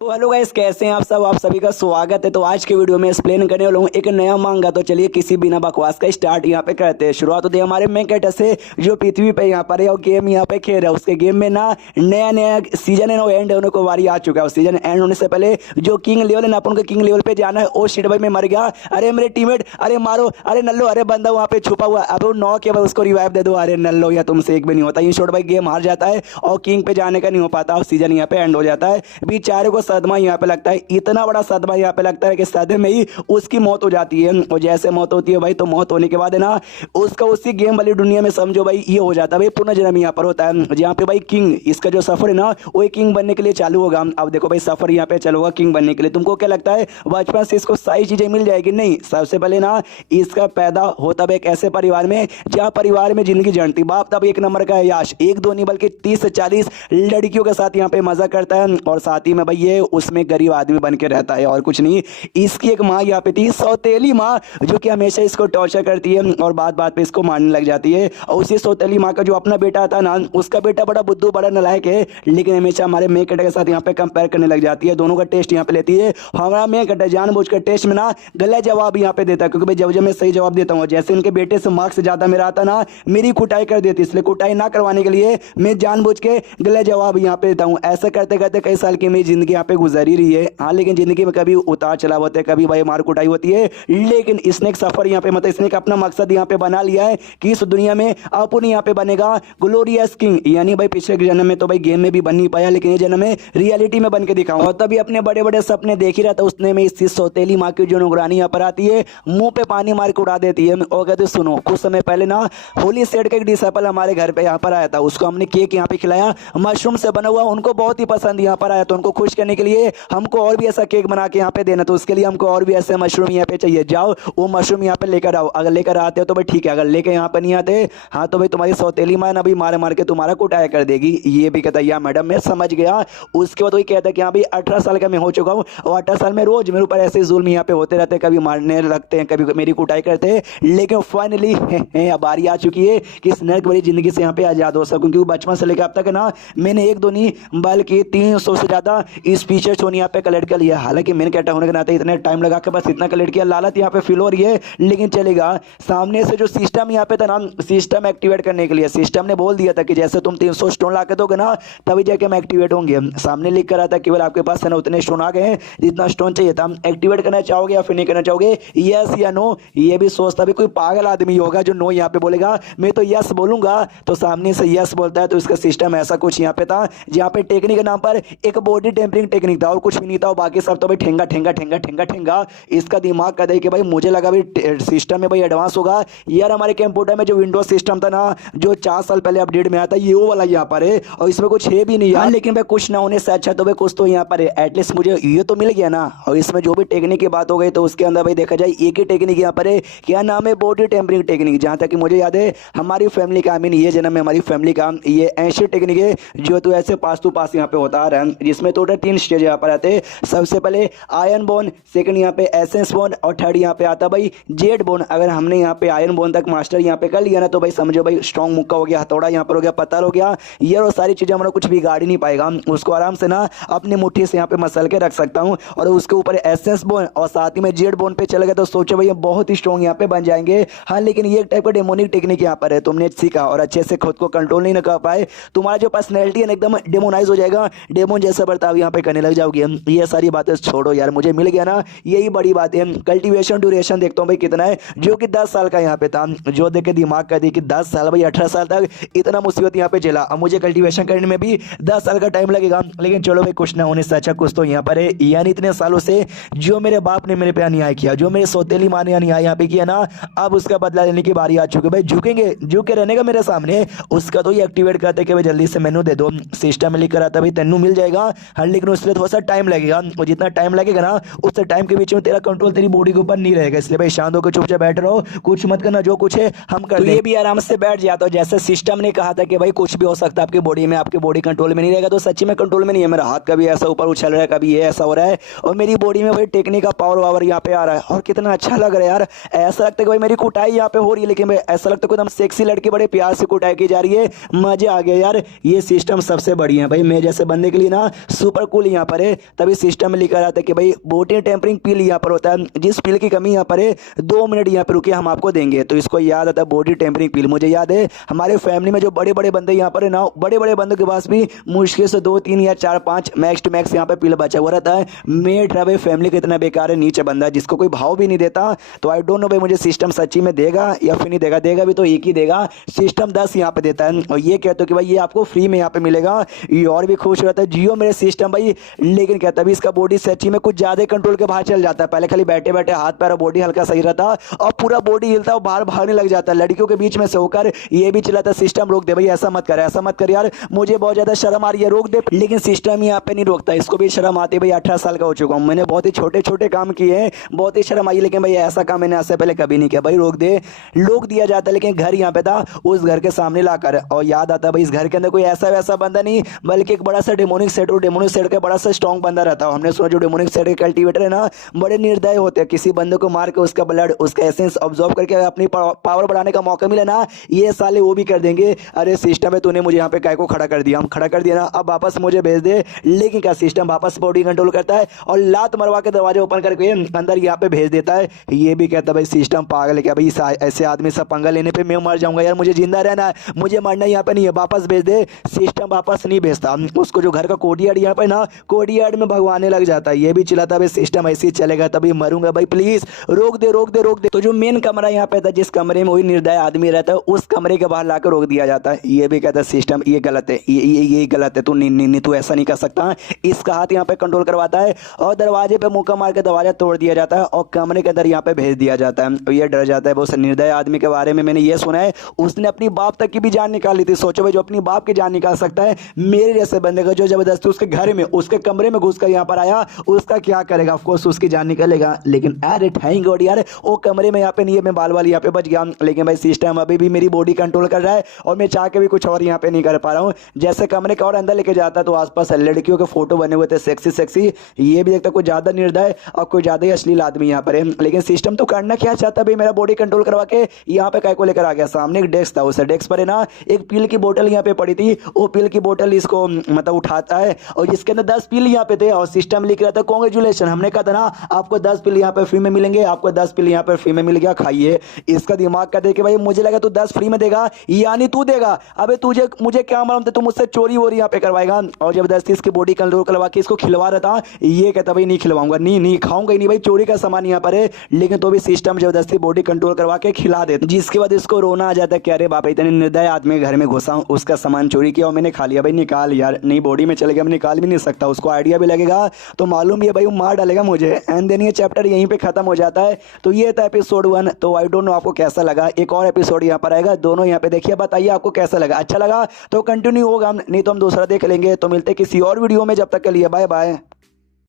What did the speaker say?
तो hello guys, कैसे हैं आप सब। आप सभी का स्वागत है। तो आज के वीडियो में एक्सप्लेन करने वाला हूँ एक नया मांगा। तो चलिए किसी बिना बकवास का स्टार्ट यहाँ पे करते हैं। शुरुआत होती है हमारे मेन कैरेक्टर से जो पृथ्वी पे यहाँ पर है और गेम यहाँ पे खेल रहा है। उसके गेम में ना नया नया सीजन है ना एंड होने को वारी आ चुका है। सीजन एंड होने से पहले जो किंग लेवल है ना अपन को किंग लेवल पे जाना है। ओ शिट भाई मैं मर गया, अरे मेरे टीममेट, अरे मारो, अरे नल्लो, अरे बंदा वहाँ पे छुपा हुआ। अब वो नॉक है भाई, उसको रिवाइव दे दो। अरे नल्लो या तुमसे एक भी नहीं होता। इन शॉर्ट भाई गेम हार जाता है और किंग पे जाने का नहीं हो पाता और सीजन यहाँ पे एंड हो जाता है। बेचारे को सदमा यहाँ पे लगता है, इतना बड़ा सदमा यहाँ पे लगता है कि सदमे में ही उसकी मौत हो जाती है। और जैसे मौत होती है भाई, तो मौत होने के बाद है ना उसका उसी गेम वाली दुनिया में समझो भाई ये हो जाता है भाई पुनर्जन्म यहाँ पर होता है। जहाँ पे भाई किंग इसका जो सफर है ना वो किंग बनने के लिए चालू होगा। अब देखो भाई सफर यहाँ पे चालू होगा किंग बनने के लिए। तुमको क्या लगता है बचपन से इसको सारी चीजें मिल जाएगी? नहीं। सबसे पहले ना इसका पैदा होता है एक ऐसे परिवार में जहाँ परिवार में जिंदगी जनती। बाप तब एक नंबर का याश, एक दो नहीं बल्कि 30 से 40 लड़कियों के साथ यहाँ पे मजा करता है और साथ ही में भाई ये उसमें गरीब आदमी बन के रहता है और कुछ नहीं। इसकी एक माँ यहाँ पे थी, सौतेली माँ, जो कि हमेशा इसको टॉर्चर करती है और बात बात पे इसको मारने लग जाती है। और उसी सौतेली माँ का जो अपना बेटा था ना, उसका बेटा बड़ा बुद्धू, बड़ा नालायक है, लेकिन हमेशा हमारे मेन कैरेक्टर के साथ यहाँ पे कंपेयर करने लग जाती है। दोनों का टेस्ट यहाँ पे लेती है। हमारा मेन कैरेक्टर जानबूझकर टेस्ट में ना गलत जवाब यहाँ पे देता है, क्योंकि भाई जब मैं सही जवाब देता हूँ, जैसे इनके बेटे से मार्क्स ज्यादा मेरा आता ना, मेरी कुटाई कर देती। इसलिए कुटाई ना करवाने के लिए मैं जानबूझ के गलत जवाब यहाँ पे देता हूँ। ऐसा करते करते कई साल की मेरी जिंदगी यहाँ पे गुजर ही रही है। हाँ, लेकिन जिंदगी में कभी उतार चढ़ाव होते हैं, कभी भाई मार कुटाई होती है, लेकिन इसने एक सफर यहाँ पे मतलब इसने एक अपना मकसद यहाँ पे बना लिया है कि इस दुनिया में अपन यहाँ पे बनेगा ग्लोरियस किंग। यानी भाई पिछले जन्म में तो भाई गेम में भी बन नहीं पाया, लेकिन ये जन्म में रियलिटी में बन के दिखाऊंगा। और तभी अपने बड़े बड़े सपने देख ही रहा था उसने में इस सौतेली माँ की जो नौकरानी यहाँ पर आती है, मुंह पे पानी मार के उड़ा देती है और कहते सुनो, कुछ समय पहले ना होली सेट का एक डिसेबल हमारे घर पे यहाँ पर आया था। उसको हमने केक यहाँ पे खिलाया, मशरूम से बना हुआ, उनको बहुत ही पसंद यहाँ पर आया। तो उनको खुश करने के लिए हमको और भी ऐसा केक बना के यहाँ पे देना, तो उसके लिए हमको और भी ऐसे मशरूम यहाँ पे चाहिए। जाओ वो मशरूम यहाँ पे लेकर आओ। अगर लेकर आते हो तो भाई ठीक है, अगर लेकर यहाँ पे नहीं आते हाँ तो भाई तुम्हारी सौतेली माँ ना भी मार मार के तुम्हारा कुटाया कर देगी। ये भी कहता है या मैडम मैं समझ गया। उसके बाद वही कहता है कि हाँ भाई 18 साल का मैं हो चुका हूँ और 18 साल में रोज मेरे ऊपर ऐसे जुल्म यहाँ पे होते रहते हैं, कभी मारने लगते हैं, कभी मेरी कुटाई करते हैं, लेकिन फाइनली अब बारी आ चुकी है कि इस नर्क भरी जिंदगी से यहाँ पे आजाद हो सकूं। क्योंकि बचपन से लेकर अब तक ना मैंने एक दो नहीं बल्कि 300 से ज्यादा स्पीचेस होने यहाँ पे कलेक्ट कर लिया। हालांकि मेन कैरेक्टर होने के नाते इतने टाइम लगा के बस इतना कलेक्ट किया, लालच यहाँ पे फील हो रही है, लेकिन चलेगा। सामने से जो सिस्टम यहाँ पे था ना, सिस्टम एक्टिवेट करने के लिए सिस्टम ने बोल दिया था कि जैसे तुम 300 स्टोन ला के दोगे ना तभी जाके हम एक्टिवेट होंगे। सामने लिख कर रहा था केवल आपके पास है ना उतने स्टोन आ गए हैं जितना स्टोन चाहिए था। एक्टिवेट करना चाहोगे या फिर नहीं करना चाहोगे, यस या नो? ये भी सोचता भी कोई पागल आदमी होगा जो नो यहाँ पे बोलेगा। मैं तो यस बोलूंगा, तो सामने से यस बोलता है। तो इसका सिस्टम ऐसा कुछ यहाँ पे था जहाँ पे टेक्निक के नाम पर एक बॉडी टेम्परिंग टेक्निक था और कुछ भी नहीं था। और बाकी सब तो भाई ठेंगा ठेंगा ठेंगा ठेंगा ठेंगा। इसका दिमाग कहता है कि भाई मुझे लगा भाई सिस्टम में भाई एडवांस होगा यार। हमारे कंप्यूटर में जो विंडोज सिस्टम था ना, जो 4 साल पहले अपडेट में आया था, ये वो वाला यहाँ पर है और इसमें कुछ है भी नहीं यार। लेकिन भाई कुछ ना होने से अच्छा तो भाई कुछ तो यहाँ पर है, एटलीस्ट मुझे ये तो मिल गया ना। और इसमें जो भी टेक्निक की बात हो गई तो उसके अंदर भाई देखा जाए एक ही टेक्निक यहाँ पर है, क्या नाम है, बॉडी टेम्परिंग टेक्निक। जहाँ तक कि मुझे याद है हमारी फैमिली का, आई मीन ये जन्म में हमारी फैमिली का ये ऐसी टेक्निक है जो तो ऐसे पास टू पास यहाँ पे होता आ रहा है, जिसमें टोटल 3 स्टेज यहाँ पर आते हैं। सबसे पहले आयरन बोन, सेकंड यहाँ पे एसेंस बोन और थर्ड यहाँ पे आता भाई जेड बोन। अगर हमने यहाँ पे आयरन बोन तक मास्टर यहाँ पे कर लिया ना तो भाई समझो भाई स्ट्रॉन्ग मुक्का हो गया, हथौड़ा यहाँ पर हो गया, पत्थर हो गया, ये और सारी चीजें हमारा कुछ बिगाड़ ही नहीं पाएगा। उसको आराम से ना अपनी मुट्ठी से यहाँ पे मसल के रख सकता हूँ। और उसके ऊपर एसेंस बोन और साथ ही में जेड बोन पे चले गए तो सोचो भाई बहुत ही स्ट्रॉन्ग यहाँ पे बन जाएंगे। हाँ, लेकिन ये एक टाइप का डेमोनिक टेक्निक यहाँ पर है, तुमने सीखा और अच्छे से खुद को कंट्रोल नहीं कर पाए, तुम्हारा जो पर्सनैलिटी है एकदम डेमोनाइज हो जाएगा, डेमोन जैसा बर्ताव यहाँ पे करने लग जाओगे। ये सारी बातें छोड़ो यार, मुझे मिल गया ना, यही बड़ी बात है। कल्टीवेशन ड्यूरेशन देखता हूँ भाई कितना है, जो कि 10 साल का यहाँ पे था। जो देख के दिमाग का दी कि 10 साल भाई 18 साल तक इतना मुसीबत यहाँ पे झेला, अब मुझे कल्टीवेशन करने में भी 10 साल का टाइम लगेगा। लेकिन चलो भाई कुछ ना होने से अच्छा कुछ तो यहाँ पर है। यानी इतने सालों से जो मेरे बाप ने मेरे पे अन्याय किया, जो मेरे सौतेली माँ ने अन्याय यहाँ पे किया ना, अब उसका बदला लेने की बारी आ चुकी है। भाई झुकेंगे, झुक के रहने का मेरे सामने, उसका तो ये एक्टिवेट करते कि भाई जल्दी से मेनू दे दो। सिस्टम में लिख कर आता भाई तेनू मिल जाएगा, हाँ, लेकिन उससे थोड़ा सा टाइम लगेगा और जितना टाइम लगेगा ना उस टाइम के बीच में तेरा कंट्रोल तेरी बॉडी के ऊपर नहीं रहेगा। इसलिए भाई शांत होकर चुपचाप बैठ रहो, कुछ मत करना, जो कुछ है हम कर देंगे। ये भी आराम से बैठ जाता हूँ। जैसे सिस्टम ने कहा था कि भाई कुछ भी हो सकता है आपकी बॉडी में, आपकी बॉडी कंट्रोल में नहीं रहेगा, तो सच्ची में कंट्रोल में नहीं है। मेरा हाथ कभी ऐसा ऊपर उछल रहा है, कभी ये ऐसा हो रहा है और मेरी बॉडी में भाई टेक्निक का पावर वावर यहाँ पे आ रहा है और कितना अच्छा लग रहा है यार। ऐसा लगता है कि भाई मेरी कुटाई यहाँ पे हो रही है, लेकिन भाई ऐसा लगता है एकदम सेक्सी लड़की बड़े प्यार से कुटाई की जा रही है। मजे आ गया यार, ये सिस्टम सबसे बढ़िया है भाई। मैं जैसे बंदे के लिए ना सुपर कूल यहाँ पर है तभी सिस्टम में लिखा रहता है कि भाई बॉडी टेम्परिंग पिल यहाँ पर होता है, जिस पिल की कमी यहाँ पर है 2 मिनट यहाँ पे रुके हम आपको देंगे। तो इसको याद आता है बॉडी टेम्परिंग पिल। मुझे याद है हमारे फैमिली में जो बड़े बड़े बंदे यहाँ पर है ना, बड़े बड़े बंदों के पास भी मुश्किल से 2 3 या 4 5 मैक्स टू मैक्स यहाँ पे पिल बचा हुआ रहता है। मेड भाई फैमिली का इतना बेकार है, नीचे बंदा है जिसको कोई भाव भी नहीं देता। तो आई डोंट नो भाई मुझे सिस्टम सच्ची में देगा या फिर नहीं देगा। देगा भी तो एक ही देगा, सिस्टम 10 यहाँ पे देता है और ये कहते हो कि भाई ये आपको फ्री में यहाँ पे मिलेगा। ये और भी खुश रहता है जियो मेरे सिस्टम भाई, लेकिन कहता है इसका बॉडी सच्ची में कुछ ज्यादा कंट्रोल के बाहर चल जाता है। पहले खाली बैठे बैठे हाथ पैर बॉडी हल्का सही रहता और पूरा बॉडी हिलता और बाहर भागने लग जाता है। लड़कियों के बीच में से होकर ये भी चलाता सिस्टम रोक दे भाई, ऐसा मत कर ऐसा मत कर यार, मुझे बहुत ज्यादा शर्म आ रही है, रोक दे। लेकिन सिस्टम यहाँ पे नहीं रोकता, इसको भी शर्म आती है भाई। 18 साल का हो चुका हूँ, मैंने बहुत ही छोटे छोटे काम किए हैं, बहुत ही शर्म आई, लेकिन भाई ऐसा काम मैंने ऐसे पहले कभी नहीं किया। भाई रोक दे, लोक दिया जाता है। लेकिन घर यहाँ पे था उस घर के सामने लाकर, और याद आता भाई इस घर के अंदर कोई ऐसा वैसा बंदा नहीं, बल्कि एक बड़ा सा डेमोनिक सेट, और डेमोनिक सेट का बड़ा सा स्ट्रॉन्ग बंदा रहता है। हमने सुना जो डेमोनिक सेट के कल्टीवेटर है ना, बड़े निर्दय होते हैं। किसी बंदे को मार के उसका ब्लड उसका एसेंस ऑब्जॉर्व करके अपनी पावर बढ़ाने का मौका मिले ना, ये साले वो भी कर देंगे। अरे सिस्टम है, तूने मुझे यहाँ पे काय को खड़ा कर दिया, हम खड़ा कर दिया ना, अब वापस मुझे भेज दे। लेकिन क्या सिस्टम वापस बॉडी कंट्रोल करता है और लात मरवा के दरवाजे ओपन करके अंदर यहाँ पे भेज देता है। ये भी कहता है भाई सिस्टम पागल है क्या भाई, ऐसे आदमी से पंगा लेने पे मैं मर जाऊंगा यार, मुझे जिंदा रहना है, मुझे मरना यहाँ पे नहीं है, वापस भेज दे। सिस्टम वापस नहीं भेजता उसको, जो घर का कोडियार्ड यहाँ पे ना कोडियार्ड में भगवाने लग जाता है। ये भी चिल्लाता है सिस्टम ऐसे ही चलेगा तभी मरूंगा भाई, प्लीज रोक दे रोक दे रोक दे। तो जो मेन कमरा यहाँ पे था, जिस कमरे में वही निर्दय आदमी रहता है, उस कमरे के बाहर लाकर रोक दिया जाता है। ये भी कहता है सिस्टम ये गलत है, ये गलत है, तू नहीं तू ऐसा नहीं कर सकता। इसका हाथ यहाँ पे कंट्रोल करवाता है और दरवाजे पे मुक्का मार के दरवाजा तोड़ दिया जाता है और कमरे के अंदर यहाँ पे भेज दिया जाता है। और ये डर जाता है बहुत निर्दय आदमी के बारे में। मैंने ये सुना है उसने अपनी बाप तक की भी जान निकाली थी। सोचो भाई जो अपनी बाप की जान निकाल सकता है, मेरे जैसे बंदे का जो जबरदस्ती उसके घर में उसके कमरे में घुसकर यहाँ पर आया, उसका क्या करेगा? ऑफकोर्स उसकी जान निकलेगा। लेकिन अरे थैंक गॉड यार वो कमरे में यहाँ पे नहीं है, मैं बाल वाली यहाँ पे बच गया। लेकिन भाई सिस्टम अभी भी मेरी बॉडी कंट्रोल कर रहा है और मैं चाह के भी कुछ और यहाँ पे नहीं कर पा रहा हूँ। जैसे कमरे का और अंदर लेके जाता तो आसपास लड़कियों के फोटो बने हुए थे सेक्सी सेक्सी, ये भी देखता कुछ ज्यादा निर्दय और कुछ ज्यादा ही अश्लील आदमी यहाँ पर है। लेकिन सिस्टम तो करना क्या चाहता भाई, मेरा बॉडी कंट्रोल करवा के यहाँ पे काय को लेकर आ गया। सामने एक डेस्क था, उस डेस्क पर है ना एक पील की बोतल यहाँ पे पड़ी थी। वो पील की बोतल इसको मतलब उठाता है और जिसके अंदर 10 पील यहाँ पे थे और सिस्टम लिख रहा था कांग्रेचुलेशन, हमने कहा था ना आपको 10 पील यहाँ पे फ्री में मिलेंगे, आपको 10 पील यहाँ पे फ्री में मिल गया, खाइए। इसका दिमाग कहते हैं कि भाई मुझे लगा तू 10 फ्री में देगा यानी तू देगा, अबे तुझे मुझे क्या मालूम था तू मुझसे चोरी वोरी यहाँ पे करवाएगा। और जबरदस्ती इसकी बॉडी कंट्रोल करवा के इसको खिलवा रहा था। ये कहता भाई नहीं खिलवाऊंगा, नहीं खाऊंगा ही नहीं भाई, चोरी का सामान यहाँ पर है। लेकिन तो भी सिस्टम जबरदस्ती बॉडी कंट्रोल करवा के खिला दे, जिसके बाद इसको रोना आ जाता है कि अरे बाप इतने निर्दय आदमी घर में घुसा हूं, उसका सामान चोरी किया और मैंने खा लिया। भाई निकाल यार, नहीं बॉडी में चले गया, मैं निकाल भी नहीं सकता। उसको आइडिया भी लगेगा तो मालूम भी है भाई वो मार डालेगा मुझे। एंड देन ये चैप्टर यहीं पे खत्म हो जाता है। तो ये था एपिसोड 1। तो आई डोंट नो आपको कैसा लगा। एक और एपिसोड यहाँ पर आएगा, दोनों यहाँ पे देखिए, बताइए आपको कैसा लगा। अच्छा लगा तो कंटिन्यू होगा, नहीं तो हम दूसरा देख लेंगे। तो मिलते किसी और वीडियो में, जब तक के लिए बाय बाय।